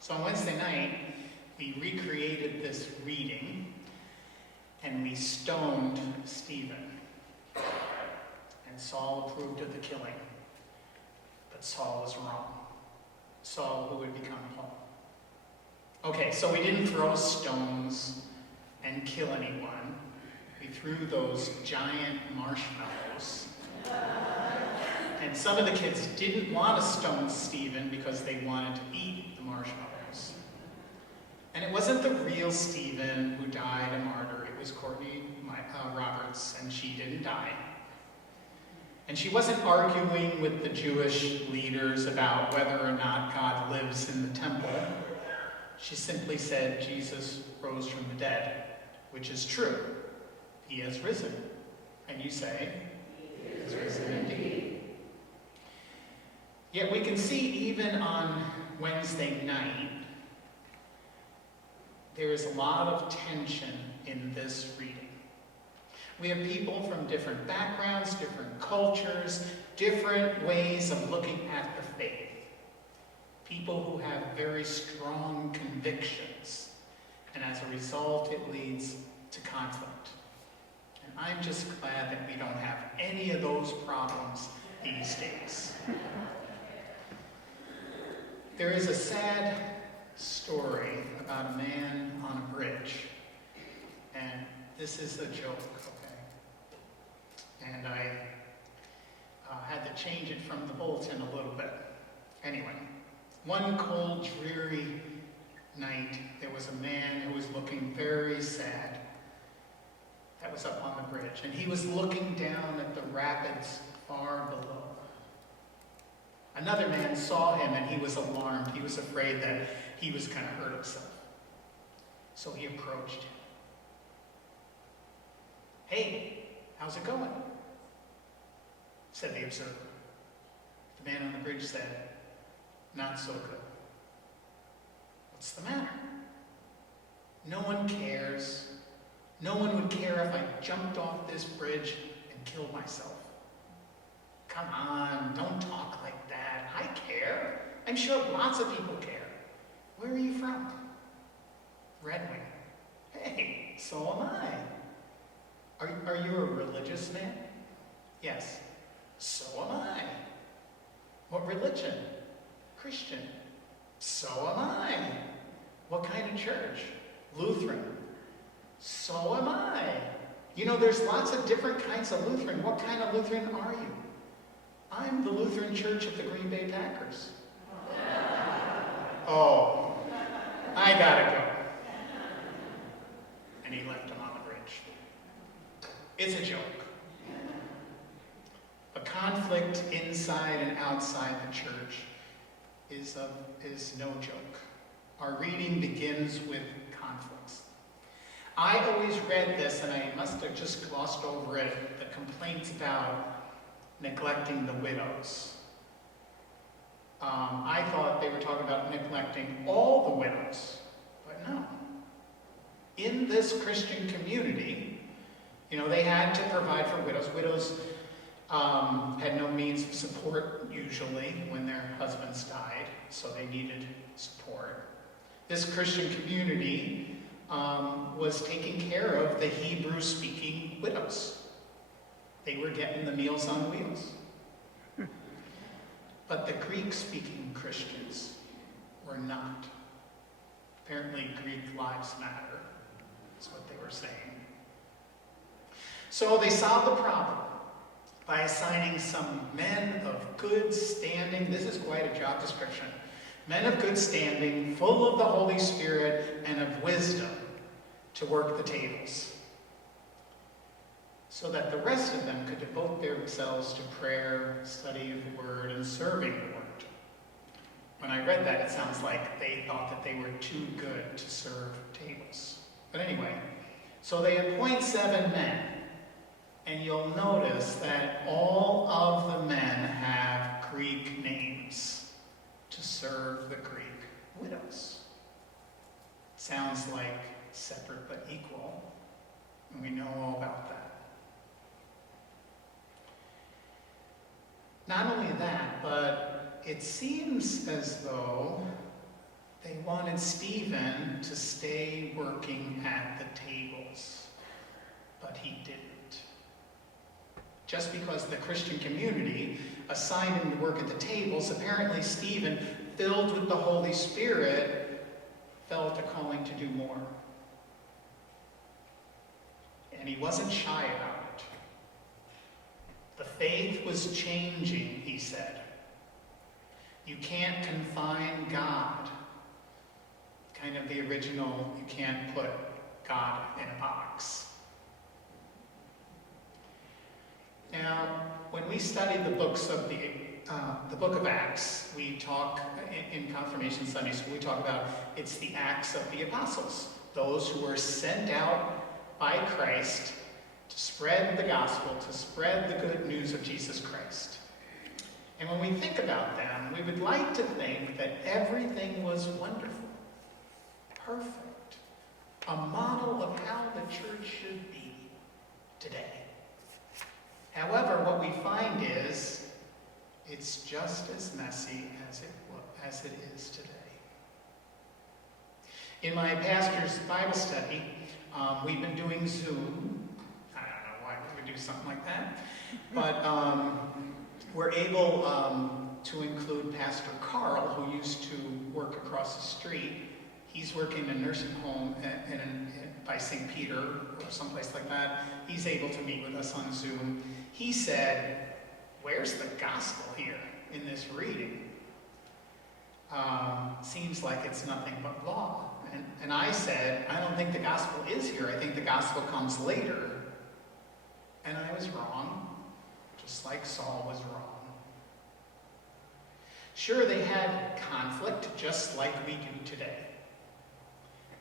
So on Wednesday night, we recreated this reading, and we stoned Stephen. And Saul approved of the killing. But Saul was wrong. Saul, who would become Paul. Okay, so we didn't throw stones and kill anyone. We threw those giant marshmallows. And some of the kids didn't want to stone Stephen because they wanted to eat the marshmallows. And it wasn't the real Stephen who died a martyr. It was Courtney Roberts, and she didn't die. And she wasn't arguing with the Jewish leaders about whether or not God lives in the temple. She simply said Jesus rose from the dead, which is true. He has risen. And you say, He has risen indeed. Yet we can see even on Wednesday night, there is a lot of tension in this reading. We have people from different backgrounds, different cultures, different ways of looking at the faith. People who have very strong convictions, and as a result, it leads to conflict. And I'm just glad that we don't have any of those problems these days. There is a sad story about a man on a bridge, and this is a joke, okay? And I had to change it from the bulletin a little bit. Anyway, one cold, dreary night, there was a man who was looking very sad. That was up on the bridge, and he was looking down at the rapids far below. Another man saw him, and he was alarmed. He was afraid that he was going to hurt himself. So he approached him. "Hey, how's it going?" said the observer. The man on the bridge said, "Not so good." "What's the matter?" "No one cares. No one would care if I jumped off this bridge and killed myself." "Come on, don't talk like that. I care. I'm sure lots of people care. Where are you from?" "Red Wing." "Hey, so am I." Are you a religious man?" "Yes." "So am I." "What religion?" "Christian." "So am I." "What kind of church?" "Lutheran." "So am I." You know, there's lots of different kinds of Lutheran. What kind of Lutheran are you? "I'm the Lutheran Church of the Green Bay Packers." "Oh, I gotta go." And he left him on the bridge. It's a joke. A conflict inside and outside the church is no joke. Our reading begins with conflicts. I always read this, and I must have just glossed over it, the complaints about neglecting the widows. I thought they were talking about neglecting all the widows, but no. In this Christian community, they had to provide for widows. Widows had no means of support, usually, when their husbands died, so they needed support. This Christian community was taking care of the Hebrew-speaking widows. They were getting the Meals on Wheels. But the Greek-speaking Christians were not. Apparently, Greek lives matter. That's what they were saying. So they solved the problem by assigning some men of good standing. This is quite a job description. Men of good standing, full of the Holy Spirit and of wisdom, to work the tables, so that the rest of them could devote themselves to prayer, study of the Word, and serving the Word. When I read that, it sounds like they thought that they were too good to serve tables. But anyway, so they appoint 7 men, and you'll notice that all of the men have Greek names to serve the Greek widows. Sounds like separate but equal, and we know all about that. Not only that, but it seems as though They wanted Stephen to stay working at the tables, but he didn't. Just because the Christian community assigned him to work at the tables, apparently Stephen, filled with the Holy Spirit, felt a calling to do more. And he wasn't shy about it. The faith was changing, he said. You can't confine God. Kind of the original, you can't put God in a box. Now, when we study the books of the book of Acts, we talk, in Confirmation Sunday School, we talk about it's the Acts of the Apostles, those who were sent out by Christ to spread the gospel, to spread the good news of Jesus Christ. And when we think about them, we would like to think that everything was wonderful, perfect, a model of how the church should be today. However, what we find is it's just as messy as it is today. In my pastor's Bible study, we've been doing Zoom. I don't know why we would do something like that. But we're able to include Pastor Carl, who used to work across the street. He's working in a nursing home by St. Peter or someplace like that. He's able to meet with us on Zoom. He said, "Where's the gospel here in this reading? Seems like it's nothing but law." And I said, "I don't think the gospel is here. I think the gospel comes later." And I was wrong, just like Saul was wrong. Sure, they had conflict, just like we do today.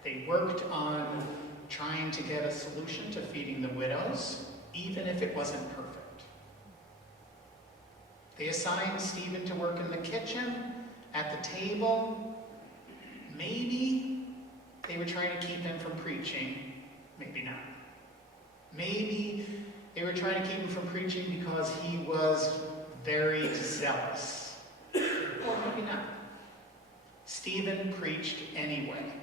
They worked on trying to get a solution to feeding the widows, even if it wasn't perfect. They assigned Stephen to work in the kitchen, at the table. Maybe they were trying to keep him from preaching. Maybe not. Maybe they were trying to keep him from preaching because he was very zealous. Or maybe not. Stephen preached anyway.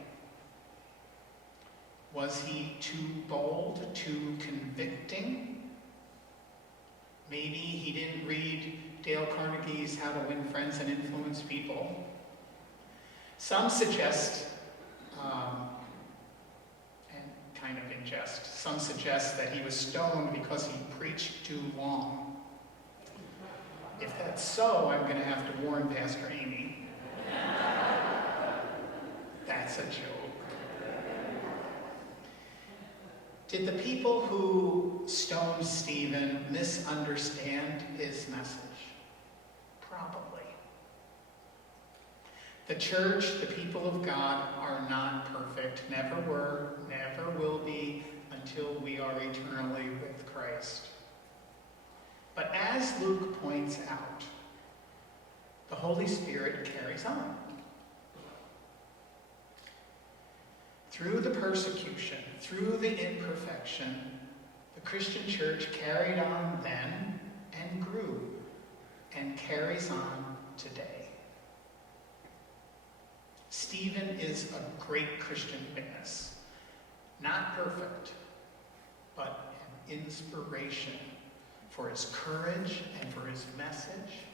Was he too bold, too convicting? Maybe he didn't read Dale Carnegie's How to Win Friends and Influence People. Some suggest, and kind of in jest, some suggest that he was stoned because he preached too long. If that's so, I'm going to have to warn Pastor Amy. That's a joke. Did the people who stoned Stephen misunderstand his message? Probably. The church, the people of God, are not perfect, never were, never will be, until we are eternally with Christ. But as Luke points out, the Holy Spirit carries on. Through the persecution, through the imperfection, the Christian church carried on then and grew and carries on today. Stephen is a great Christian witness. Not perfect, but an inspiration for his courage and for his message,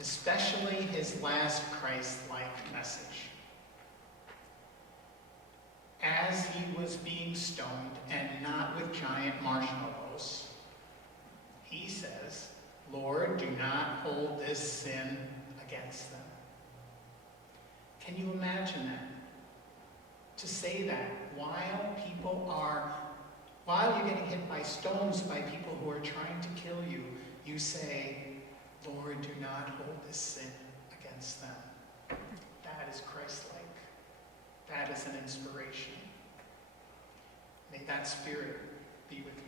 especially his last Christ-like message. As he was being stoned, and not with giant marshmallows, he says, "Lord, do not hold this sin against them." Can you imagine that? To say that while you're getting hit by stones by people who are trying to kill you, you say, "Lord, do not hold this sin against them." That is Christ-like. That is an inspiration. May that spirit be with you.